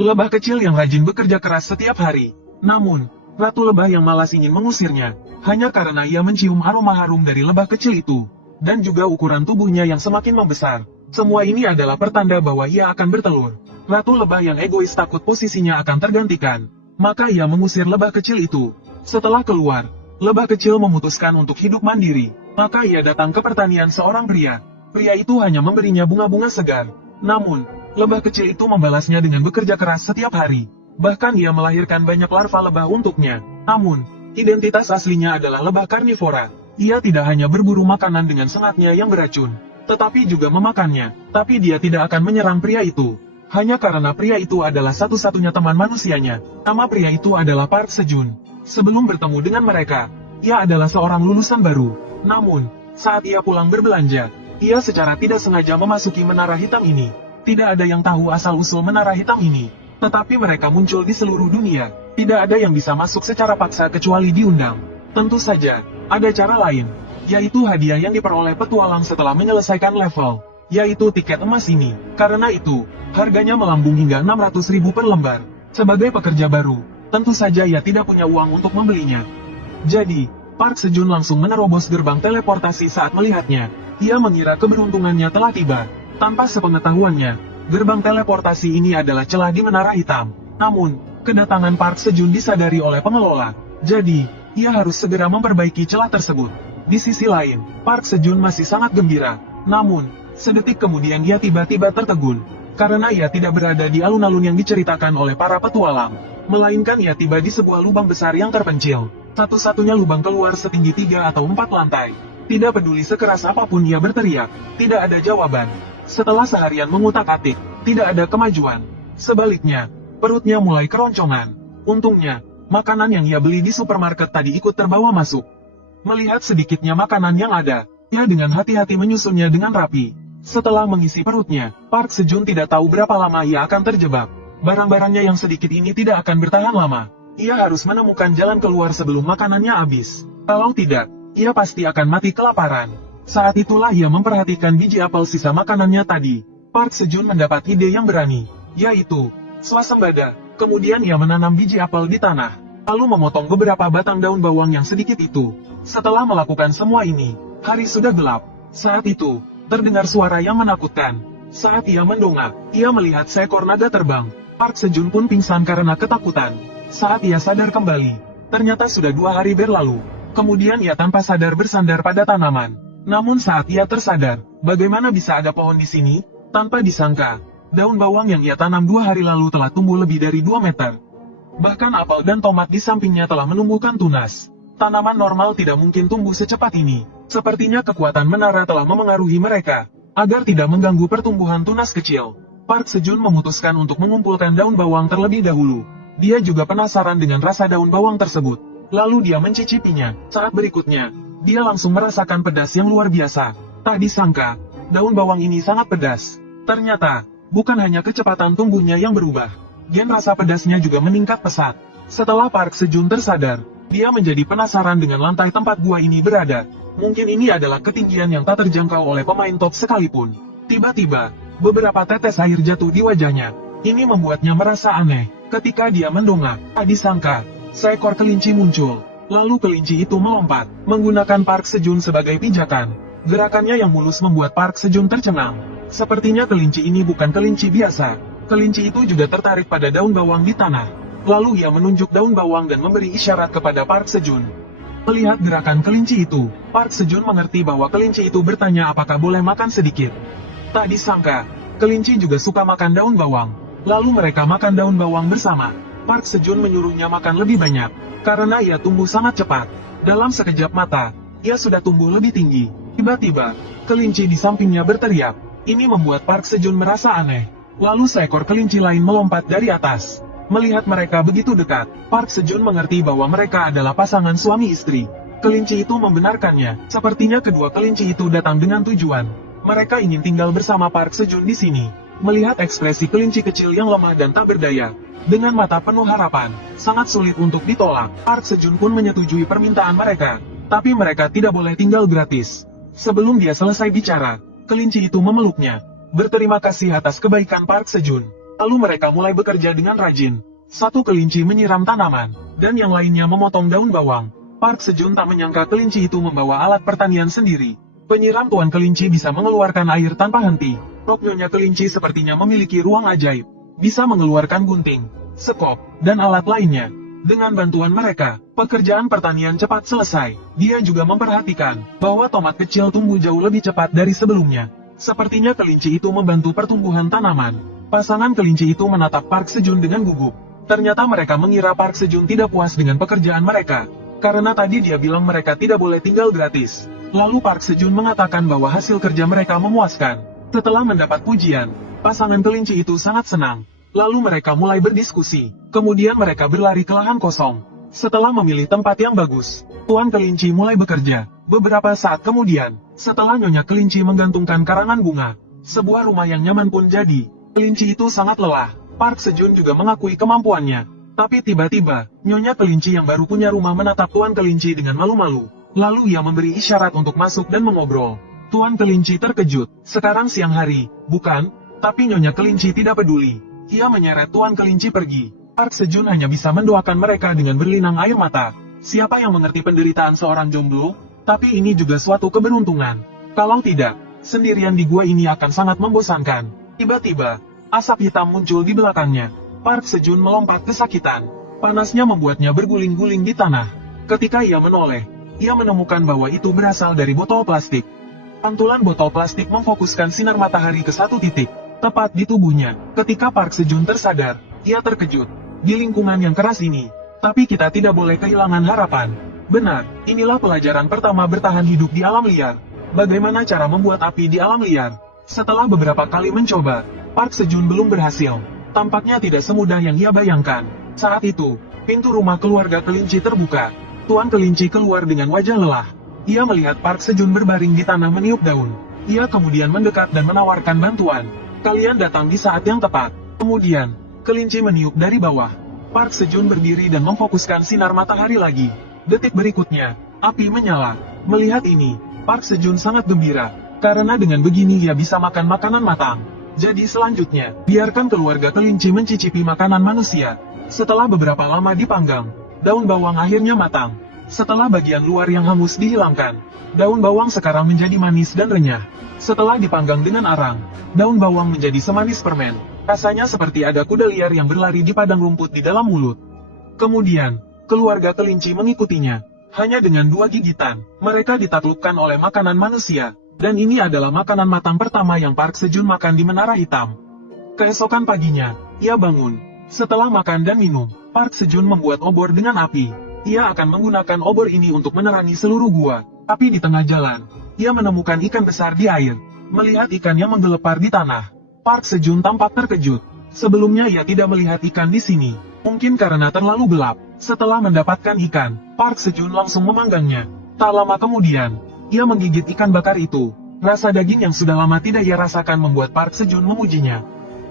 Lebah kecil yang rajin bekerja keras setiap hari. Namun, Ratu Lebah yang malas ingin mengusirnya, hanya karena ia mencium aroma harum dari lebah kecil itu. Dan juga ukuran tubuhnya yang semakin membesar. Semua ini adalah pertanda bahwa ia akan bertelur. Ratu Lebah yang egois takut posisinya akan tergantikan. Maka ia mengusir lebah kecil itu. Setelah keluar, lebah kecil memutuskan untuk hidup mandiri. Maka ia datang ke pertanian seorang pria. Pria itu hanya memberinya bunga-bunga segar. Namun, lebah kecil itu membalasnya dengan bekerja keras setiap hari. Bahkan ia melahirkan banyak larva lebah untuknya. Namun, identitas aslinya adalah lebah karnivora. Ia tidak hanya berburu makanan dengan sengatnya yang beracun, tetapi juga memakannya. Tapi dia tidak akan menyerang pria itu. Hanya karena pria itu adalah satu-satunya teman manusianya. Nama pria itu adalah Park Sejun. Sebelum bertemu dengan mereka, ia adalah seorang lulusan baru. Namun, saat ia pulang berbelanja, ia secara tidak sengaja memasuki menara hitam ini. Tidak ada yang tahu asal-usul menara hitam ini. Tetapi mereka muncul di seluruh dunia. Tidak ada yang bisa masuk secara paksa kecuali diundang. Tentu saja, ada cara lain. Yaitu hadiah yang diperoleh petualang setelah menyelesaikan level. Yaitu tiket emas ini. Karena itu, harganya melambung hingga 600.000 per lembar. Sebagai pekerja baru, tentu saja ia tidak punya uang untuk membelinya. Jadi, Park Sejun langsung menerobos gerbang teleportasi saat melihatnya. Ia mengira keberuntungannya telah tiba. Tanpa sepengetahuannya, gerbang teleportasi ini adalah celah di menara hitam. Namun, kedatangan Park Sejun disadari oleh pengelola. Jadi, ia harus segera memperbaiki celah tersebut. Di sisi lain, Park Sejun masih sangat gembira. Namun, sedetik kemudian ia tiba-tiba tertegun. Karena ia tidak berada di alun-alun yang diceritakan oleh para petualang. Melainkan ia tiba di sebuah lubang besar yang terpencil. Satu-satunya lubang keluar setinggi 3 atau 4 lantai. Tidak peduli sekeras apapun ia berteriak, tidak ada jawaban. Setelah seharian mengutak-atik, tidak ada kemajuan. Sebaliknya, perutnya mulai keroncongan. Untungnya, makanan yang ia beli di supermarket tadi ikut terbawa masuk. Melihat sedikitnya makanan yang ada, ia dengan hati-hati menyusunnya dengan rapi. Setelah mengisi perutnya, Park Sejun tidak tahu berapa lama ia akan terjebak. Barang-barangnya yang sedikit ini tidak akan bertahan lama. Ia harus menemukan jalan keluar sebelum makanannya habis. Kalau tidak, ia pasti akan mati kelaparan. Saat itulah ia memperhatikan biji apel sisa makanannya tadi. Park Sejun mendapat ide yang berani, yaitu swasembada. Kemudian ia menanam biji apel di tanah, lalu memotong beberapa batang daun bawang yang sedikit itu. Setelah melakukan semua ini, hari sudah gelap. Saat itu, terdengar suara yang menakutkan. Saat ia mendongak, ia melihat seekor naga terbang. Park Sejun pun pingsan karena ketakutan. Saat ia sadar kembali, ternyata sudah 2 hari berlalu. Kemudian ia tanpa sadar bersandar pada tanaman. Namun saat ia tersadar, bagaimana bisa ada pohon di sini? Tanpa disangka, daun bawang yang ia tanam 2 hari lalu telah tumbuh lebih dari 2 meter. Bahkan apel dan tomat di sampingnya telah menumbuhkan tunas. Tanaman normal tidak mungkin tumbuh secepat ini. Sepertinya kekuatan menara telah memengaruhi mereka. Agar tidak mengganggu pertumbuhan tunas kecil, Park Sejun memutuskan untuk mengumpulkan daun bawang terlebih dahulu. Dia juga penasaran dengan rasa daun bawang tersebut. Lalu dia mencicipinya. Saat berikutnya, dia langsung merasakan pedas yang luar biasa. Tak disangka, daun bawang ini sangat pedas. Ternyata, bukan hanya kecepatan tumbuhnya yang berubah. Gen rasa pedasnya juga meningkat pesat. Setelah Park Sejun tersadar, dia menjadi penasaran dengan lantai tempat gua ini berada. Mungkin ini adalah ketinggian yang tak terjangkau oleh pemain top sekalipun. Tiba-tiba, beberapa tetes air jatuh di wajahnya. Ini membuatnya merasa aneh. Ketika dia mendongak, tak disangka, seekor kelinci muncul. Lalu kelinci itu melompat, menggunakan Park Sejun sebagai pijakan. Gerakannya yang mulus membuat Park Sejun tercengang. Sepertinya kelinci ini bukan kelinci biasa. Kelinci itu juga tertarik pada daun bawang di tanah. Lalu ia menunjuk daun bawang dan memberi isyarat kepada Park Sejun. Melihat gerakan kelinci itu, Park Sejun mengerti bahwa kelinci itu bertanya apakah boleh makan sedikit. Tak disangka, kelinci juga suka makan daun bawang. Lalu mereka makan daun bawang bersama. Park Sejun menyuruhnya makan lebih banyak, karena ia tumbuh sangat cepat. Dalam sekejap mata, ia sudah tumbuh lebih tinggi. Tiba-tiba, kelinci di sampingnya berteriak. Ini membuat Park Sejun merasa aneh. Lalu seekor kelinci lain melompat dari atas. Melihat mereka begitu dekat, Park Sejun mengerti bahwa mereka adalah pasangan suami istri. Kelinci itu membenarkannya. Sepertinya kedua kelinci itu datang dengan tujuan. Mereka ingin tinggal bersama Park Sejun di sini. Melihat ekspresi kelinci kecil yang lemah dan tak berdaya, dengan mata penuh harapan, sangat sulit untuk ditolak. Park Sejun pun menyetujui permintaan mereka. Tapi mereka tidak boleh tinggal gratis. Sebelum dia selesai bicara, kelinci itu memeluknya. Berterima kasih atas kebaikan Park Sejun. Lalu mereka mulai bekerja dengan rajin. Satu kelinci menyiram tanaman, dan yang lainnya memotong daun bawang. Park Sejun tak menyangka kelinci itu membawa alat pertanian sendiri. Penyiram tuan kelinci bisa mengeluarkan air tanpa henti. Rok nyonya kelinci sepertinya memiliki ruang ajaib. Bisa mengeluarkan gunting, sekop, dan alat lainnya. Dengan bantuan mereka, pekerjaan pertanian cepat selesai. Dia juga memperhatikan bahwa tomat kecil tumbuh jauh lebih cepat dari sebelumnya. Sepertinya kelinci itu membantu pertumbuhan tanaman. Pasangan kelinci itu menatap Park Sejun dengan gugup. Ternyata mereka mengira Park Sejun tidak puas dengan pekerjaan mereka. Karena tadi dia bilang mereka tidak boleh tinggal gratis. Lalu Park Sejun mengatakan bahwa hasil kerja mereka memuaskan. Setelah mendapat pujian, pasangan kelinci itu sangat senang. Lalu mereka mulai berdiskusi. Kemudian mereka berlari ke lahan kosong. Setelah memilih tempat yang bagus, tuan kelinci mulai bekerja. Beberapa saat kemudian, setelah nyonya kelinci menggantungkan karangan bunga, sebuah rumah yang nyaman pun jadi. Kelinci itu sangat lelah. Park Sejun juga mengakui kemampuannya. Tapi tiba-tiba, nyonya kelinci yang baru punya rumah menatap tuan kelinci dengan malu-malu. Lalu ia memberi isyarat untuk masuk dan mengobrol. Tuan kelinci terkejut. Sekarang siang hari, bukan? Tapi nyonya kelinci tidak peduli. Ia menyeret tuan kelinci pergi. Park Sejun hanya bisa mendoakan mereka dengan berlinang air mata. Siapa yang mengerti penderitaan seorang jomblo? Tapi ini juga suatu keberuntungan. Kalau tidak, sendirian di gua ini akan sangat membosankan. Tiba-tiba, asap hitam muncul di belakangnya. Park Sejun melompat kesakitan. Panasnya membuatnya berguling-guling di tanah. Ketika ia menoleh, ia menemukan bahwa itu berasal dari botol plastik. Pantulan botol plastik memfokuskan sinar matahari ke satu titik, tepat di tubuhnya. Ketika Park Sejun tersadar, ia terkejut. Di lingkungan yang keras ini, tapi kita tidak boleh kehilangan harapan. Benar, inilah pelajaran pertama bertahan hidup di alam liar. Bagaimana cara membuat api di alam liar? Setelah beberapa kali mencoba, Park Sejun belum berhasil. Tampaknya tidak semudah yang ia bayangkan. Saat itu, pintu rumah keluarga kelinci terbuka. Tuan kelinci keluar dengan wajah lelah. Ia melihat Park Sejun berbaring di tanah meniup daun. Ia kemudian mendekat dan menawarkan bantuan. Kalian datang di saat yang tepat. Kemudian, kelinci meniup dari bawah. Park Sejun berdiri dan memfokuskan sinar matahari lagi. Detik berikutnya, api menyala. Melihat ini, Park Sejun sangat gembira. Karena dengan begini ia bisa makan makanan matang. Jadi selanjutnya, biarkan keluarga kelinci mencicipi makanan manusia. Setelah beberapa lama dipanggang, daun bawang akhirnya matang. Setelah bagian luar yang hangus dihilangkan, daun bawang sekarang menjadi manis dan renyah. Setelah dipanggang dengan arang, daun bawang menjadi semanis permen. Rasanya seperti ada kuda liar yang berlari di padang rumput di dalam mulut. Kemudian, keluarga kelinci mengikutinya. Hanya dengan 2 gigitan, mereka ditaklukkan oleh makanan manusia. Dan ini adalah makanan matang pertama yang Park Sejun makan di Menara Hitam. Keesokan paginya, ia bangun. Setelah makan dan minum, Park Sejun membuat obor dengan api. Ia akan menggunakan obor ini untuk menerangi seluruh gua. Tapi di tengah jalan, ia menemukan ikan besar di air. Melihat ikan yang menggelepar di tanah, Park Sejun tampak terkejut. Sebelumnya ia tidak melihat ikan di sini. Mungkin karena terlalu gelap. Setelah mendapatkan ikan, Park Sejun langsung memanggangnya. Tak lama kemudian, ia menggigit ikan bakar itu. Rasa daging yang sudah lama tidak ia rasakan membuat Park Sejun memujinya.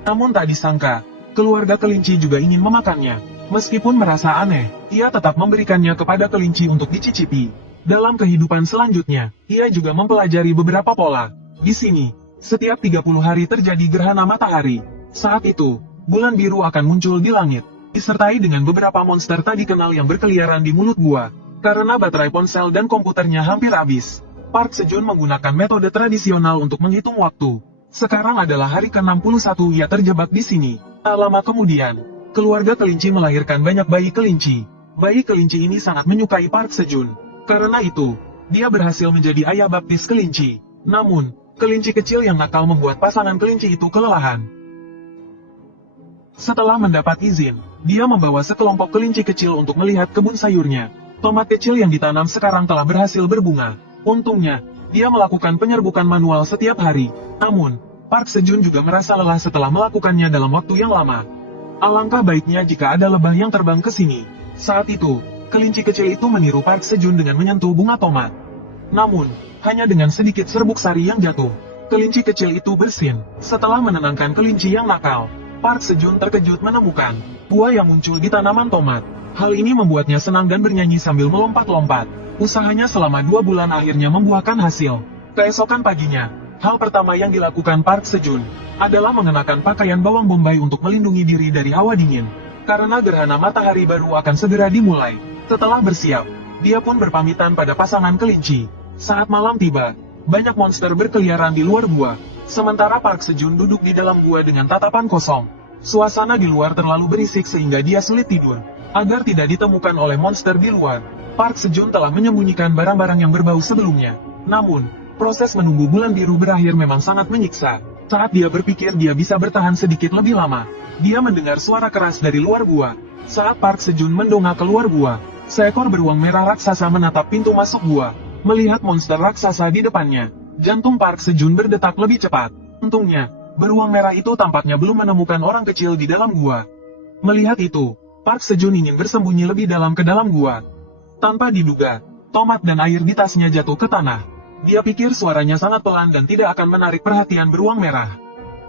Namun tak disangka, keluarga kelinci juga ingin memakannya. Meskipun merasa aneh, ia tetap memberikannya kepada kelinci untuk dicicipi. Dalam kehidupan selanjutnya, ia juga mempelajari beberapa pola. Di sini, setiap 30 hari terjadi gerhana matahari. Saat itu, bulan biru akan muncul di langit, disertai dengan beberapa monster tak dikenal yang berkeliaran di mulut gua. Karena baterai ponsel dan komputernya hampir habis, Park Sejun menggunakan metode tradisional untuk menghitung waktu. Sekarang adalah hari ke-61 ia terjebak di sini. Tak lama kemudian, keluarga kelinci melahirkan banyak bayi kelinci. Bayi kelinci ini sangat menyukai Park Sejun. Karena itu, dia berhasil menjadi ayah baptis kelinci. Namun, kelinci kecil yang nakal membuat pasangan kelinci itu kelelahan. Setelah mendapat izin, dia membawa sekelompok kelinci kecil untuk melihat kebun sayurnya. Tomat kecil yang ditanam sekarang telah berhasil berbunga. Untungnya, dia melakukan penyerbukan manual setiap hari. Namun, Park Sejun juga merasa lelah setelah melakukannya dalam waktu yang lama. Alangkah baiknya jika ada lebah yang terbang ke sini. Saat itu, kelinci kecil itu meniru Park Sejun dengan menyentuh bunga tomat. Namun, hanya dengan sedikit serbuk sari yang jatuh, kelinci kecil itu bersin. Setelah menenangkan kelinci yang nakal, Park Sejun terkejut menemukan buah yang muncul di tanaman tomat. Hal ini membuatnya senang dan bernyanyi sambil melompat-lompat. Usahanya selama 2 bulan akhirnya membuahkan hasil. Keesokan paginya, Hal pertama yang dilakukan Park Sejun adalah mengenakan pakaian bawang bombay untuk melindungi diri dari hawa dingin. Karena gerhana matahari baru akan segera dimulai. Setelah bersiap, dia pun berpamitan pada pasangan kelinci. Saat malam tiba, banyak monster berkeliaran di luar gua. Sementara Park Sejun duduk di dalam gua dengan tatapan kosong. Suasana di luar terlalu berisik sehingga dia sulit tidur. Agar tidak ditemukan oleh monster di luar, Park Sejun telah menyembunyikan barang-barang yang berbau sebelumnya. Namun, proses menunggu bulan biru berakhir memang sangat menyiksa. Saat dia berpikir dia bisa bertahan sedikit lebih lama, dia mendengar suara keras dari luar gua. Saat Park Sejun mendongak keluar gua, seekor beruang merah raksasa menatap pintu masuk gua. Melihat monster raksasa di depannya, jantung Park Sejun berdetak lebih cepat. Untungnya, beruang merah itu tampaknya belum menemukan orang kecil di dalam gua. Melihat itu, Park Sejun ingin bersembunyi lebih dalam ke dalam gua. Tanpa diduga, tomat dan air di tasnya jatuh ke tanah. Dia pikir suaranya sangat pelan dan tidak akan menarik perhatian beruang merah.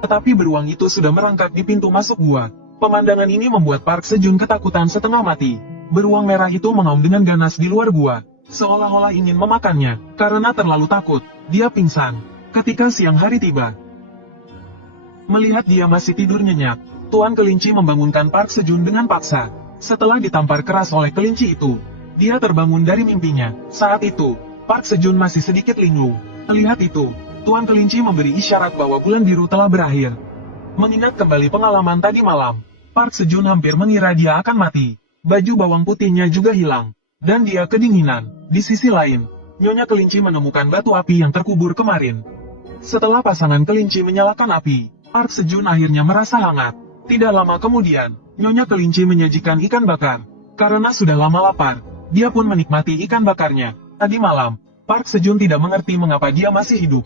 Tetapi beruang itu sudah merangkak di pintu masuk gua. Pemandangan ini membuat Park Sejun ketakutan setengah mati. Beruang merah itu mengaum dengan ganas di luar gua, seolah-olah ingin memakannya. Karena terlalu takut, dia pingsan. Ketika siang hari tiba, melihat dia masih tidur nyenyak, Tuan Kelinci membangunkan Park Sejun dengan paksa. Setelah ditampar keras oleh kelinci itu, dia terbangun dari mimpinya. Saat itu, Park Sejun masih sedikit linglung. Melihat itu, Tuan Kelinci memberi isyarat bahwa bulan biru telah berakhir. Mengingat kembali pengalaman tadi malam, Park Sejun hampir mengira dia akan mati. Baju bawang putihnya juga hilang, dan dia kedinginan. Di sisi lain, Nyonya Kelinci menemukan batu api yang terkubur kemarin. Setelah pasangan kelinci menyalakan api, Park Sejun akhirnya merasa hangat. Tidak lama kemudian, Nyonya Kelinci menyajikan ikan bakar. Karena sudah lama lapar, dia pun menikmati ikan bakarnya. Tadi malam, Park Sejun tidak mengerti mengapa dia masih hidup.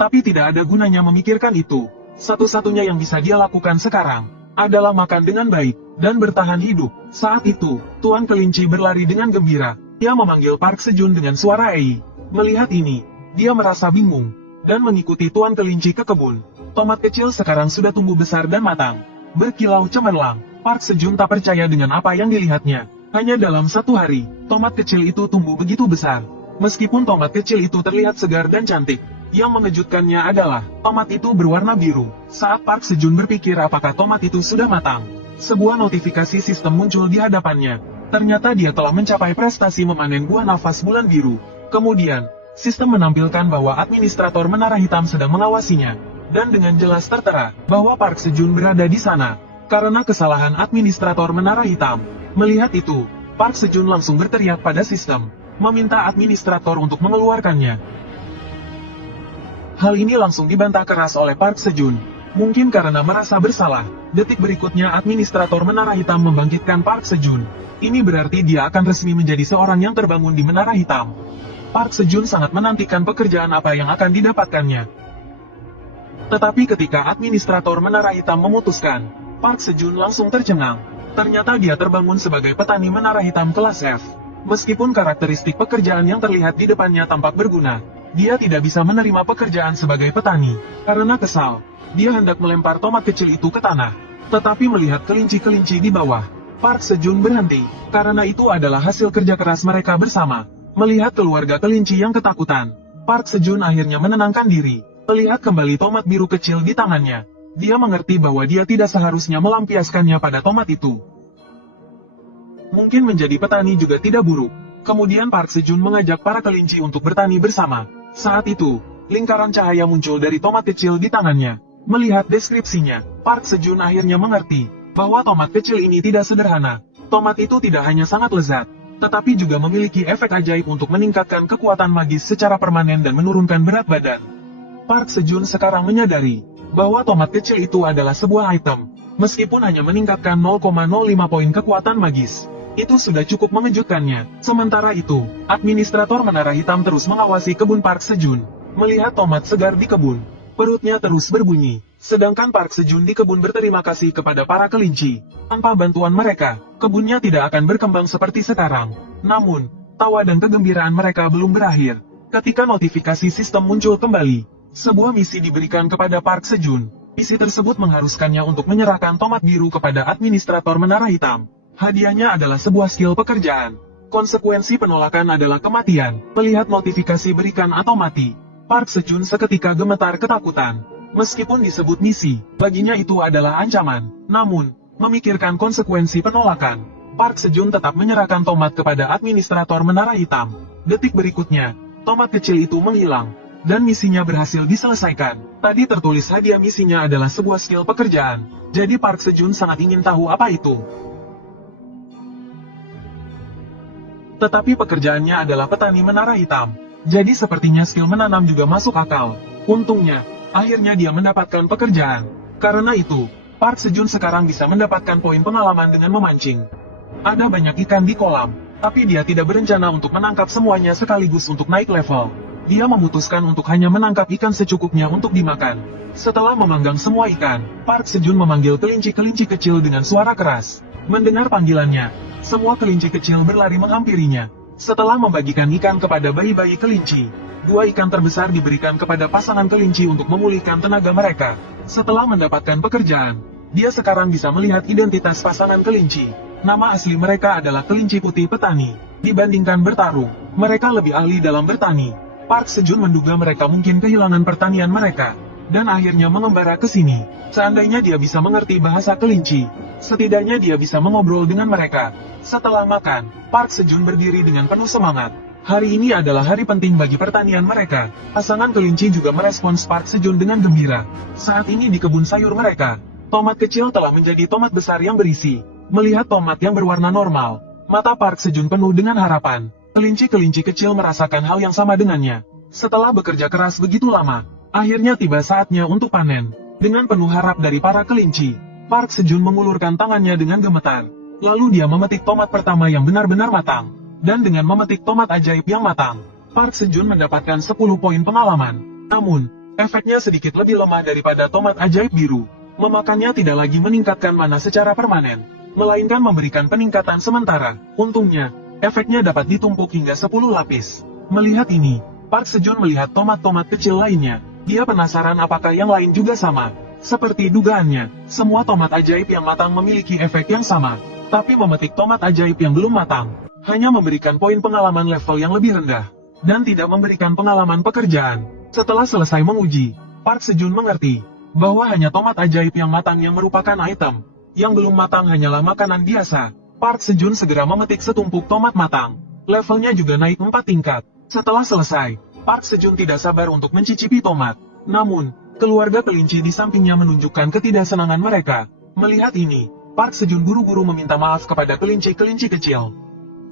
Tapi tidak ada gunanya memikirkan itu. Satu-satunya yang bisa dia lakukan sekarang adalah makan dengan baik dan bertahan hidup. Saat itu, Tuan Kelinci berlari dengan gembira. Dia memanggil Park Sejun dengan suara Ei. Melihat ini, dia merasa bingung dan mengikuti Tuan Kelinci ke kebun. Tomat kecil sekarang sudah tumbuh besar dan matang, berkilau cemerlang. Park Sejun tak percaya dengan apa yang dilihatnya. Hanya dalam satu hari, tomat kecil itu tumbuh begitu besar. Meskipun tomat kecil itu terlihat segar dan cantik, yang mengejutkannya adalah, tomat itu berwarna biru. Saat Park Sejun berpikir apakah tomat itu sudah matang, sebuah notifikasi sistem muncul di hadapannya. Ternyata dia telah mencapai prestasi memanen buah nafas bulan biru. Kemudian, sistem menampilkan bahwa administrator Menara Hitam sedang mengawasinya. Dan dengan jelas tertera, bahwa Park Sejun berada di sana. Karena kesalahan administrator Menara Hitam. Melihat itu, Park Sejun langsung berteriak pada sistem, meminta administrator untuk mengeluarkannya. Hal ini langsung dibantah keras oleh Park Sejun. Mungkin karena merasa bersalah, detik berikutnya administrator Menara Hitam membangkitkan Park Sejun. Ini berarti dia akan resmi menjadi seorang yang terbangun di Menara Hitam. Park Sejun sangat menantikan pekerjaan apa yang akan didapatkannya. Tetapi ketika administrator Menara Hitam memutuskan, Park Sejun langsung tercengang. Ternyata dia terbangun sebagai petani Menara Hitam kelas F. Meskipun karakteristik pekerjaan yang terlihat di depannya tampak berguna, dia tidak bisa menerima pekerjaan sebagai petani. Karena kesal, dia hendak melempar tomat kecil itu ke tanah. Tetapi melihat kelinci-kelinci di bawah, Park Sejun berhenti. Karena itu adalah hasil kerja keras mereka bersama. Melihat keluarga kelinci yang ketakutan, Park Sejun akhirnya menenangkan diri. Melihat kembali tomat biru kecil di tangannya, dia mengerti bahwa dia tidak seharusnya melampiaskannya pada tomat itu. Mungkin menjadi petani juga tidak buruk. Kemudian Park Sejun mengajak para kelinci untuk bertani bersama. Saat itu, lingkaran cahaya muncul dari tomat kecil di tangannya. Melihat deskripsinya, Park Sejun akhirnya mengerti bahwa tomat kecil ini tidak sederhana. Tomat itu tidak hanya sangat lezat, tetapi juga memiliki efek ajaib untuk meningkatkan kekuatan magis secara permanen dan menurunkan berat badan. Park Sejun sekarang menyadari bahwa tomat kecil itu adalah sebuah item. Meskipun hanya meningkatkan 0,05 poin kekuatan magis, itu sudah cukup mengejutkannya. Sementara itu, administrator Menara Hitam terus mengawasi kebun Park Sejun. Melihat tomat segar di kebun, perutnya terus berbunyi. Sedangkan Park Sejun di kebun berterima kasih kepada para kelinci. Tanpa bantuan mereka, kebunnya tidak akan berkembang seperti sekarang. Namun, tawa dan kegembiraan mereka belum berakhir. Ketika notifikasi sistem muncul kembali, sebuah misi diberikan kepada Park Sejun. Misi tersebut mengharuskannya untuk menyerahkan tomat biru kepada administrator Menara Hitam. Hadiahnya adalah sebuah skill pekerjaan. Konsekuensi penolakan adalah kematian. Melihat notifikasi berikan atau mati, Park Sejun seketika gemetar ketakutan. Meskipun disebut misi, baginya itu adalah ancaman. Namun, memikirkan konsekuensi penolakan, Park Sejun tetap menyerahkan tomat kepada administrator Menara Hitam. Detik berikutnya, tomat kecil itu menghilang, dan misinya berhasil diselesaikan. Tadi tertulis hadiah misinya adalah sebuah skill pekerjaan, jadi Park Sejun sangat ingin tahu apa itu. Tetapi pekerjaannya adalah petani Menara Hitam, jadi sepertinya skill menanam juga masuk akal. Untungnya, akhirnya dia mendapatkan pekerjaan. Karena itu, Park Sejun sekarang bisa mendapatkan poin pengalaman dengan memancing. Ada banyak ikan di kolam, tapi dia tidak berencana untuk menangkap semuanya sekaligus untuk naik level. Dia memutuskan untuk hanya menangkap ikan secukupnya untuk dimakan. Setelah memanggang semua ikan, Park Sejun memanggil kelinci-kelinci kecil dengan suara keras. Mendengar panggilannya, semua kelinci kecil berlari menghampirinya. Setelah membagikan ikan kepada bayi-bayi kelinci, 2 ikan terbesar diberikan kepada pasangan kelinci untuk memulihkan tenaga mereka. Setelah mendapatkan pekerjaan, dia sekarang bisa melihat identitas pasangan kelinci. Nama asli mereka adalah kelinci putih petani. Dibandingkan bertarung, mereka lebih ahli dalam bertani. Park Sejun menduga mereka mungkin kehilangan pertanian mereka, dan akhirnya mengembara ke sini. Seandainya dia bisa mengerti bahasa kelinci, setidaknya dia bisa mengobrol dengan mereka. Setelah makan, Park Sejun berdiri dengan penuh semangat. Hari ini adalah hari penting bagi pertanian mereka. Pasangan kelinci juga merespons Park Sejun dengan gembira. Saat ini di kebun sayur mereka, tomat kecil telah menjadi tomat besar yang berisi. Melihat tomat yang berwarna normal, mata Park Sejun penuh dengan harapan. Kelinci-kelinci kecil merasakan hal yang sama dengannya. Setelah bekerja keras begitu lama, akhirnya tiba saatnya untuk panen. Dengan penuh harap dari para kelinci, Park Sejun mengulurkan tangannya dengan gemetar. Lalu dia memetik tomat pertama yang benar-benar matang. Dan dengan memetik tomat ajaib yang matang, Park Sejun mendapatkan 10 poin pengalaman. Namun, efeknya sedikit lebih lemah daripada tomat ajaib biru. Memakannya tidak lagi meningkatkan mana secara permanen, melainkan memberikan peningkatan sementara. Untungnya, efeknya dapat ditumpuk hingga 10 lapis. Melihat ini, Park Sejun melihat tomat-tomat kecil lainnya. Dia penasaran apakah yang lain juga sama. Seperti dugaannya, semua tomat ajaib yang matang memiliki efek yang sama. Tapi memetik tomat ajaib yang belum matang, hanya memberikan poin pengalaman level yang lebih rendah, dan tidak memberikan pengalaman pekerjaan. Setelah selesai menguji, Park Sejun mengerti, bahwa hanya tomat ajaib yang matang yang merupakan item. Yang belum matang hanyalah makanan biasa. Park Sejun segera memetik setumpuk tomat matang. Levelnya juga naik 4 tingkat. Setelah selesai, Park Sejun tidak sabar untuk mencicipi tomat. Namun, keluarga kelinci di sampingnya menunjukkan ketidaksenangan mereka. Melihat ini, Park Sejun buru-buru meminta maaf kepada kelinci-kelinci kecil.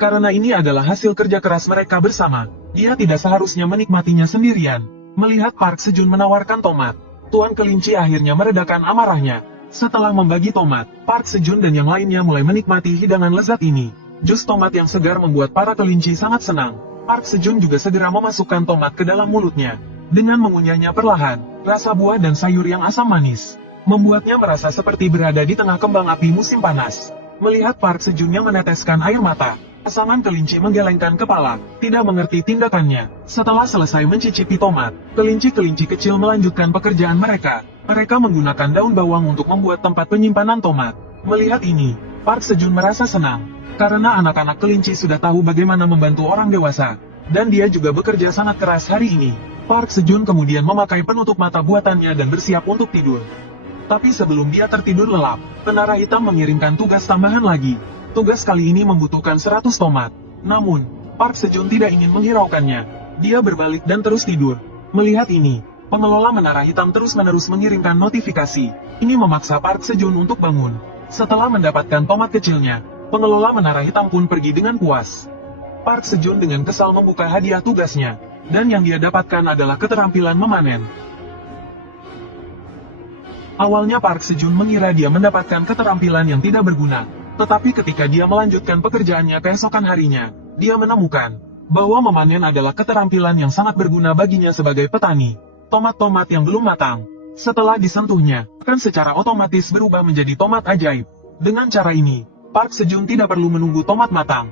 Karena ini adalah hasil kerja keras mereka bersama, dia tidak seharusnya menikmatinya sendirian. Melihat Park Sejun menawarkan tomat, Tuan Kelinci akhirnya meredakan amarahnya. Setelah membagi tomat, Park Sejun dan yang lainnya mulai menikmati hidangan lezat ini. Jus tomat yang segar membuat para kelinci sangat senang. Park Sejun juga segera memasukkan tomat ke dalam mulutnya. Dengan mengunyahnya perlahan, rasa buah dan sayur yang asam manis membuatnya merasa seperti berada di tengah kembang api musim panas. Melihat Park Sejun yang meneteskan air mata, pasangan kelinci menggelengkan kepala, tidak mengerti tindakannya. Setelah selesai mencicipi tomat, kelinci-kelinci kecil melanjutkan pekerjaan mereka. Mereka menggunakan daun bawang untuk membuat tempat penyimpanan tomat. Melihat ini, Park Sejun merasa senang, karena anak-anak kelinci sudah tahu bagaimana membantu orang dewasa, dan dia juga bekerja sangat keras hari ini. Park Sejun kemudian memakai penutup mata buatannya dan bersiap untuk tidur. Tapi sebelum dia tertidur lelap, Menara Hitam mengirimkan tugas tambahan lagi. Tugas kali ini membutuhkan 100 tomat. Namun, Park Sejun tidak ingin menghiraukannya. Dia berbalik dan terus tidur. Melihat ini, pengelola Menara Hitam terus-menerus mengirimkan notifikasi. Ini memaksa Park Sejun untuk bangun. Setelah mendapatkan tomat kecilnya, pengelola Menara Hitam pun pergi dengan puas. Park Sejun dengan kesal membuka hadiah tugasnya, dan yang dia dapatkan adalah keterampilan memanen. Awalnya Park Sejun mengira dia mendapatkan keterampilan yang tidak berguna, tetapi ketika dia melanjutkan pekerjaannya keesokan harinya, dia menemukan bahwa memanen adalah keterampilan yang sangat berguna baginya sebagai petani. Tomat-tomat yang belum matang, setelah disentuhnya, akan secara otomatis berubah menjadi tomat ajaib. Dengan cara ini, Park Sejun tidak perlu menunggu tomat matang.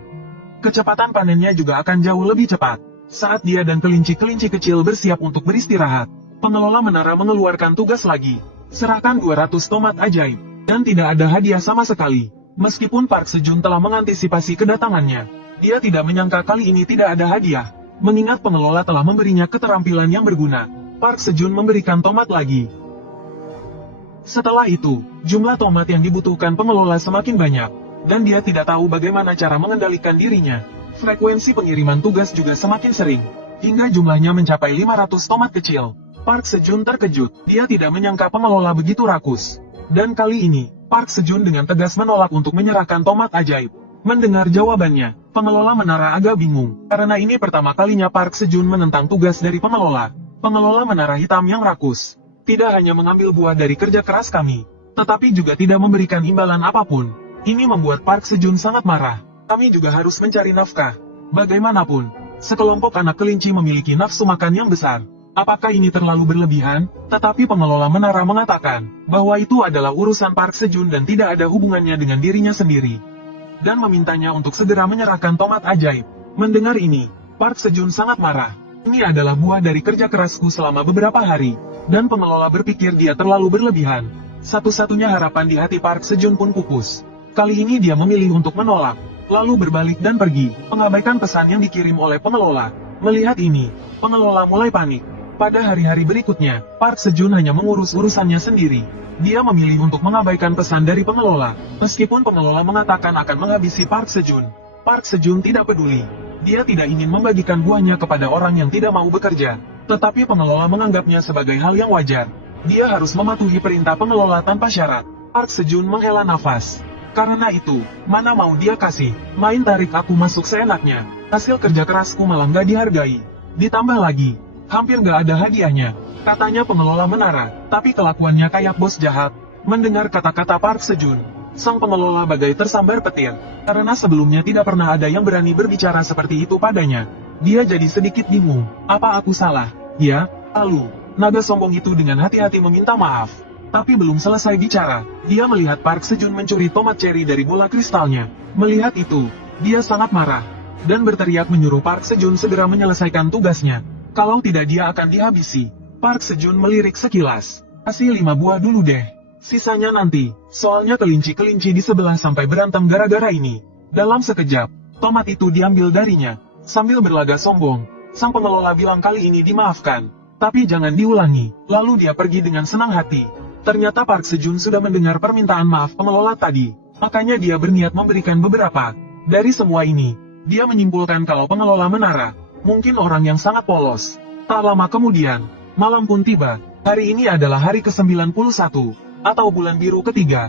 Kecepatan panennya juga akan jauh lebih cepat. Saat dia dan kelinci-kelinci kecil bersiap untuk beristirahat, pengelola menara mengeluarkan tugas lagi. Serahkan 200 tomat ajaib, dan tidak ada hadiah sama sekali. Meskipun Park Sejun telah mengantisipasi kedatangannya, dia tidak menyangka kali ini tidak ada hadiah. Mengingat pengelola telah memberinya keterampilan yang berguna, Park Sejun memberikan tomat lagi. Setelah itu, jumlah tomat yang dibutuhkan pengelola semakin banyak, dan dia tidak tahu bagaimana cara mengendalikan dirinya. Frekuensi pengiriman tugas juga semakin sering, hingga jumlahnya mencapai 500 tomat kecil. Park Sejun terkejut, dia tidak menyangka pengelola begitu rakus. Dan kali ini, Park Sejun dengan tegas menolak untuk menyerahkan tomat ajaib. Mendengar jawabannya, pengelola menara agak bingung, karena ini pertama kalinya Park Sejun menentang tugas dari pengelola. Pengelola menara hitam yang rakus tidak hanya mengambil buah dari kerja keras kami, tetapi juga tidak memberikan imbalan apapun. Ini membuat Park Sejun sangat marah. Kami juga harus mencari nafkah. Bagaimanapun, sekelompok anak kelinci memiliki nafsu makan yang besar. Apakah ini terlalu berlebihan? Tetapi pengelola menara mengatakan bahwa itu adalah urusan Park Sejun dan tidak ada hubungannya dengan dirinya sendiri. Dan memintanya untuk segera menyerahkan tomat ajaib. Mendengar ini, Park Sejun sangat marah. Ini adalah buah dari kerja kerasku selama beberapa hari. Dan pengelola berpikir dia terlalu berlebihan. Satu-satunya harapan di hati Park Sejun pun pupus. Kali ini dia memilih untuk menolak, lalu berbalik dan pergi, mengabaikan pesan yang dikirim oleh pengelola. Melihat ini, pengelola mulai panik. Pada hari-hari berikutnya, Park Sejun hanya mengurus urusannya sendiri. Dia memilih untuk mengabaikan pesan dari pengelola, meskipun pengelola mengatakan akan menghabisi Park Sejun. Park Sejun tidak peduli. Dia tidak ingin membagikan buahnya kepada orang yang tidak mau bekerja, tetapi pengelola menganggapnya sebagai hal yang wajar. Dia harus mematuhi perintah pengelola tanpa syarat. Park Sejun menghela nafas. Karena itu, mana mau dia kasih, main tarik aku masuk seenaknya. Hasil kerja kerasku malah nggak dihargai. Ditambah lagi, hampir nggak ada hadiahnya, katanya pengelola menara, tapi kelakuannya kayak bos jahat. Mendengar kata-kata Park Sejun, sang pengelola bagai tersambar petir, karena sebelumnya tidak pernah ada yang berani berbicara seperti itu padanya. Dia jadi sedikit bingung, apa aku salah? Ya, lalu, naga sombong itu dengan hati-hati meminta maaf. Tapi belum selesai bicara, dia melihat Park Sejun mencuri tomat cherry dari bola kristalnya. Melihat itu, dia sangat marah, dan berteriak menyuruh Park Sejun segera menyelesaikan tugasnya. Kalau tidak dia akan dihabisi. Park Sejun melirik sekilas. Kasih 5 buah dulu deh. Sisanya nanti, soalnya kelinci-kelinci di sebelah sampai berantem gara-gara ini. Dalam sekejap, tomat itu diambil darinya. Sambil berlaga sombong, sang pengelola bilang kali ini dimaafkan. Tapi jangan diulangi. Lalu dia pergi dengan senang hati. Ternyata Park Sejun sudah mendengar permintaan maaf pengelola tadi. Makanya dia berniat memberikan beberapa. Dari semua ini, dia menyimpulkan kalau pengelola menara mungkin orang yang sangat polos. Tak lama kemudian, malam pun tiba. Hari ini adalah hari ke-91, atau bulan biru ketiga.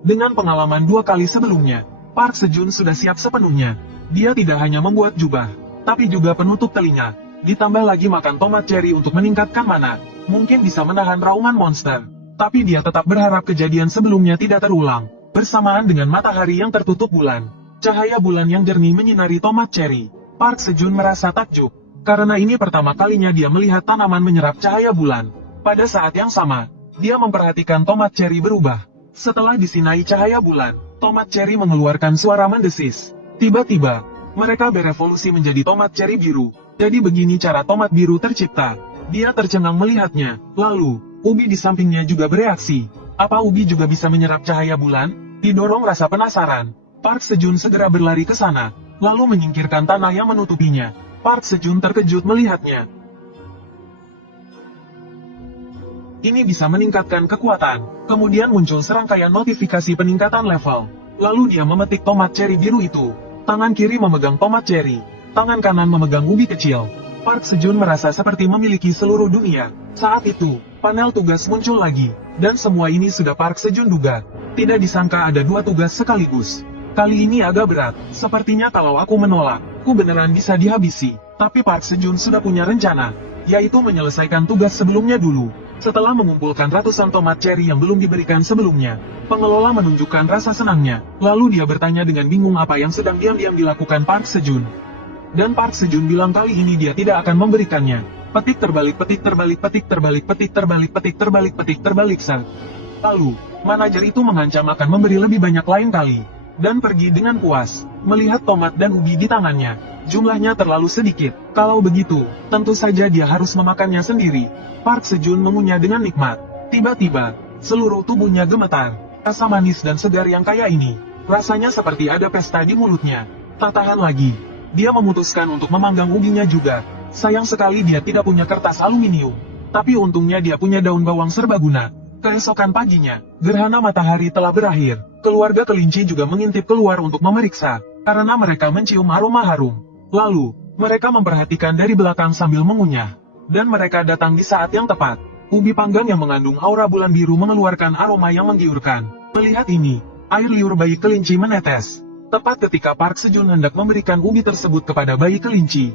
Dengan pengalaman 2 kali sebelumnya, Park Sejun sudah siap sepenuhnya. Dia tidak hanya membuat jubah, tapi juga penutup telinga. Ditambah lagi makan tomat cherry untuk meningkatkan mana. Mungkin bisa menahan rauman monster. Tapi dia tetap berharap kejadian sebelumnya tidak terulang. Bersamaan dengan matahari yang tertutup bulan, cahaya bulan yang jernih menyinari tomat cherry. Park Sejun merasa takjub, karena ini pertama kalinya dia melihat tanaman menyerap cahaya bulan. Pada saat yang sama, dia memperhatikan tomat cherry berubah. Setelah disinai cahaya bulan, tomat cherry mengeluarkan suara mendesis. Tiba-tiba, mereka berevolusi menjadi tomat cherry biru. Jadi begini cara tomat biru tercipta. Dia tercengang melihatnya, lalu, ubi di sampingnya juga bereaksi. Apa ubi juga bisa menyerap cahaya bulan? Didorong rasa penasaran, Park Sejun segera berlari ke sana, lalu menyingkirkan tanah yang menutupinya. Park Sejun terkejut melihatnya. Ini bisa meningkatkan kekuatan. Kemudian muncul serangkaian notifikasi peningkatan level. Lalu dia memetik tomat cherry biru itu. Tangan kiri memegang tomat cherry, tangan kanan memegang ubi kecil. Park Sejun merasa seperti memiliki seluruh dunia. Saat itu, panel tugas muncul lagi, dan semua ini sudah Park Sejun duga. Tidak disangka ada 2 tugas sekaligus. Kali ini agak berat, sepertinya kalau aku menolak, aku beneran bisa dihabisi. Tapi Park Sejun sudah punya rencana, yaitu menyelesaikan tugas sebelumnya dulu. Setelah mengumpulkan ratusan tomat cherry yang belum diberikan sebelumnya, pengelola menunjukkan rasa senangnya. Lalu dia bertanya dengan bingung apa yang sedang diam-diam dilakukan Park Sejun. Dan Park Sejun bilang kali ini dia tidak akan memberikannya. Petik terbalik, petik terbalik, petik terbalik, petik terbalik, petik terbalik, petik terbalik, sang. Lalu, manajer itu mengancam akan memberi lebih banyak lain kali. Dan pergi dengan puas, melihat tomat dan ubi di tangannya. Jumlahnya terlalu sedikit. Kalau begitu, tentu saja dia harus memakannya sendiri. Park Sejun mengunyah dengan nikmat. Tiba-tiba, seluruh tubuhnya gemetar. Rasa manis dan segar yang kaya ini, rasanya seperti ada pesta di mulutnya. Tak tahan lagi, Dia memutuskan untuk memanggang ubinya juga. Sayang sekali dia tidak punya kertas aluminium. Tapi untungnya dia punya daun bawang serbaguna. Keesokan paginya, gerhana matahari telah berakhir. Keluarga kelinci juga mengintip keluar untuk memeriksa, karena mereka mencium aroma harum. Lalu, mereka memperhatikan dari belakang sambil mengunyah. Dan mereka datang di saat yang tepat. Ubi panggang yang mengandung aura bulan biru mengeluarkan aroma yang menggiurkan. Melihat ini, air liur bayi kelinci menetes. Tepat ketika Park Sejun hendak memberikan ubi tersebut kepada bayi kelinci,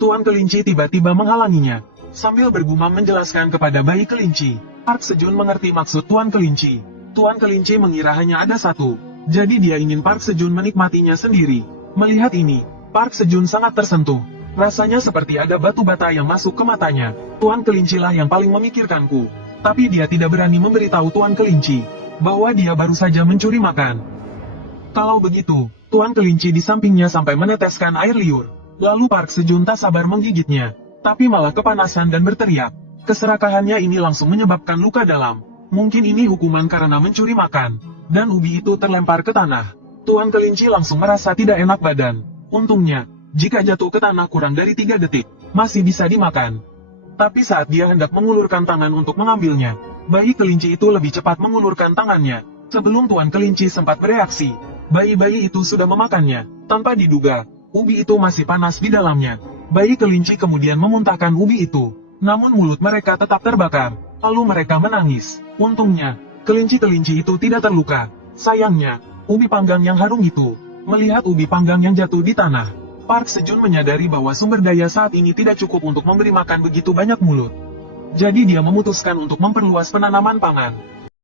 Tuan kelinci tiba-tiba menghalanginya. Sambil bergumam menjelaskan kepada bayi kelinci, Park Sejun mengerti maksud Tuan kelinci. Tuan kelinci mengira hanya ada satu, jadi dia ingin Park Sejun menikmatinya sendiri. Melihat ini, Park Sejun sangat tersentuh. Rasanya seperti ada batu bata yang masuk ke matanya. Tuan kelincilah yang paling memikirkanku. Tapi dia tidak berani memberitahu Tuan kelinci bahwa dia baru saja mencuri makan. Kalau begitu, Tuan kelinci di sampingnya sampai meneteskan air liur. Lalu Park Sejun tak sabar menggigitnya, tapi malah kepanasan dan berteriak. Keserakahannya ini langsung menyebabkan luka dalam. Mungkin ini hukuman karena mencuri makan. Dan ubi itu terlempar ke tanah. Tuan kelinci langsung merasa tidak enak badan. Untungnya, jika jatuh ke tanah kurang dari 3 detik, masih bisa dimakan. Tapi saat dia hendak mengulurkan tangan untuk mengambilnya, bayi kelinci itu lebih cepat mengulurkan tangannya. Sebelum Tuan kelinci sempat bereaksi, bayi-bayi itu sudah memakannya. Tanpa diduga, ubi itu masih panas di dalamnya. Bayi kelinci kemudian memuntahkan ubi itu. Namun mulut mereka tetap terbakar. Lalu mereka menangis. Untungnya, kelinci-kelinci itu tidak terluka. Sayangnya, ubi panggang yang harum itu. Melihat ubi panggang yang jatuh di tanah, Park Sejun menyadari bahwa sumber daya saat ini tidak cukup untuk memberi makan begitu banyak mulut. Jadi dia memutuskan untuk memperluas penanaman pangan.